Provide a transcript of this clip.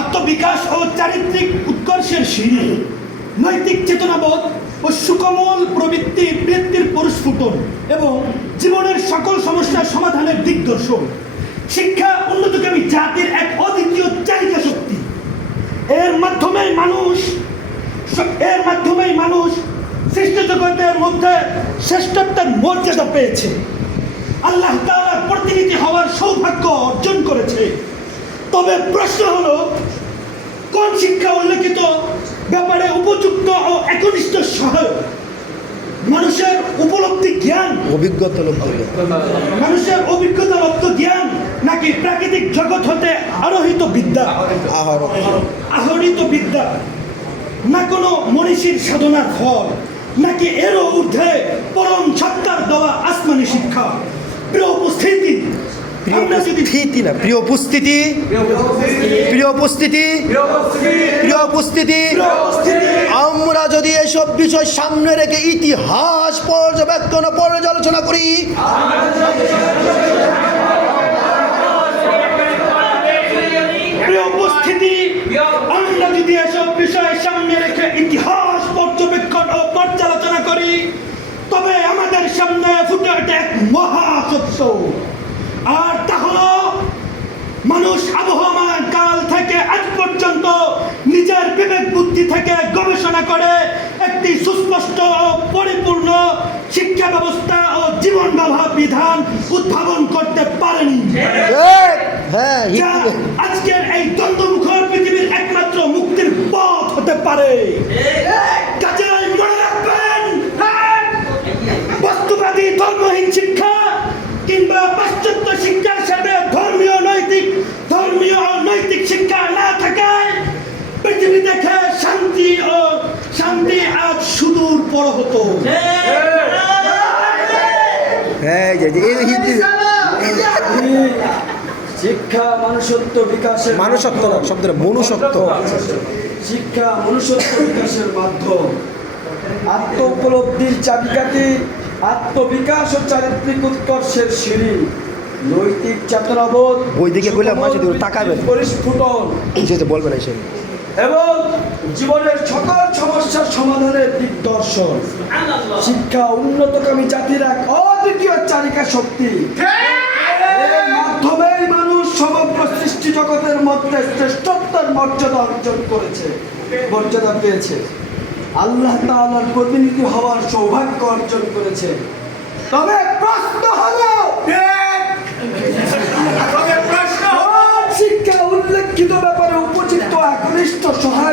আত্মবিকাশ ও চারিত্রিক উৎকর্ষের সিঁড়ি, নৈতিক চেতনাবোধ ও সুকোমল বৃত্তির পরিস্ফুটন এবং জীবনের সকল সমস্যার সমাধানের দিকদর্শন। শিক্ষা উন্নতকামী জাতির এক অদ্বিতীয় চালিকা শক্তি। এর মাধ্যমেই মানুষ সৃষ্ট জগতের মধ্যে শ্রেষ্ঠত্বের মর্যাদা পেয়েছে, আল্লাহ তাআলার প্রতিনিধি হওয়ার সৌভাগ্য অর্জন করেছে। তবে প্রশ্ন হলো, কোন শিক্ষা উল্লেখিত ব্যাপারে উপযুক্ত ও একনিষ্ঠ সহায়ক? মানুষের উপলব্ধি জ্ঞান, মানুষের অভিজ্ঞতালব্ধ জ্ঞান, নাকি প্রাকৃতিক জগৎ হতে আহরিত বিদ্যা, না কোনো মনীষীর সাধনার ফল, নাকি এরও ঊর্ধ্বে পরম সত্তার দেওয়া আসমানি শিক্ষা? প্রিয় উপস্থিতি, আমরা যদি এসব বিষয় সামনে রেখে ইতিহাস পর্যবেক্ষণ পর্যালোচনা করি, আমরা যদি এসব বিষয় সামনে রেখে ইতিহাস পর্যবেক্ষণ ও পর্যালোচনা করি, তবে আমাদের সামনে ফুটে ওঠে এক মহাসত্য। আর তা হলো, মানুষ আবহমান কাল থেকে আজ পর্যন্ত নিজের বিবেক বুদ্ধি থেকে গবেষণা করে একটি সুস্পষ্ট ও পরিপূর্ণ শিক্ষা ব্যবস্থা ও জীবন ব্যবহার বিধান উদ্ভাবন করতে পারেনি। যা আজকের এই দ্বন্দ্বমুখর পৃথিবীর একমাত্র মুক্তির পথ হতে পারে। কাজেই মনে রাখবেন, বস্তুবাদী ধর্মহীন শিক্ষা কিংবা পাশ্চাত্য শিক্ষার সাথে ধর্মীয় ও নৈতিক শিক্ষা না থাকায় পৃথিবী দেখে শান্তি আজ সুদূর পরহত। শিক্ষা মনুষ্যত্ব বিকাশের শিক্ষা মনুষ্যত্ব বিকাশের মাধ্যম, আত্ম উপলব্ধির চাবিকাঠি, আত্মবিকাশ ও চারিত্রিক উৎকর্ষের সিঁড়ি, নৈতিক চেতনাবোধ, পরিস্ফুটন বলবেন এবং জীবনের সকল সমস্যার সমাধানের দিকদর্শন। শিক্ষা উন্নতকামী জাতির এক অদ্বিতীয় চালিকা শক্তি। এর মাধ্যমেই মানুষ সমগ্র সৃষ্টি জগতের মধ্যে শ্রেষ্ঠত্বের মর্যাদা পেয়েছে, আল্লাহ তাআলার প্রতিনিধি হওয়ার সৌভাগ্য অর্জন করেছে। তবে প্রশ্ন হলো, শিক্ষা উল্লেখিত ব্যাপারে উপযুক্ত একনিষ্ঠ সহায়ক